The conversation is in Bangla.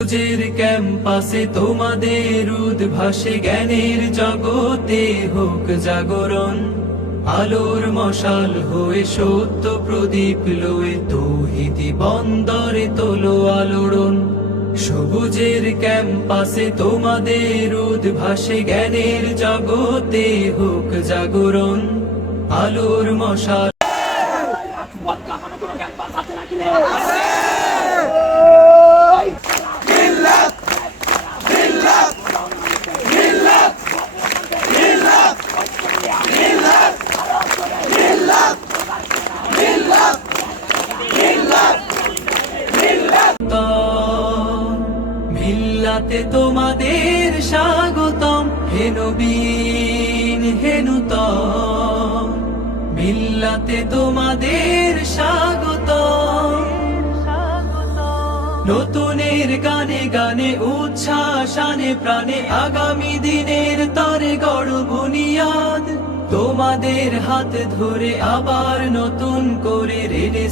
সবুজের ক্যাম্পাসে তোমাদের উদ্ভাসে জ্ঞানের জগতে হোক জাগরণ, আলোর মশাল হয়ে সত্য প্রদীপ লয়ে তৌহিদি বন্দরে তোলো আলোড়ন। সবুজের ক্যাম্পাসে তোমাদের উদ্ভাসে জ্ঞানের জগতে হোক জাগরণ, আলোর মশাল। মিল্লাতে তোমাদের স্বাগতম, হে নবীন হে নূতন। মিল্লাতে তোমাদের স্বাগতম, নতুনের গানে গানে উচ্ছ্বাসানে প্রাণে আগামী দিনের তরে গড় বুনিয়াদ। তোমাদের হাত ধরে আবার নতুন করে রেনে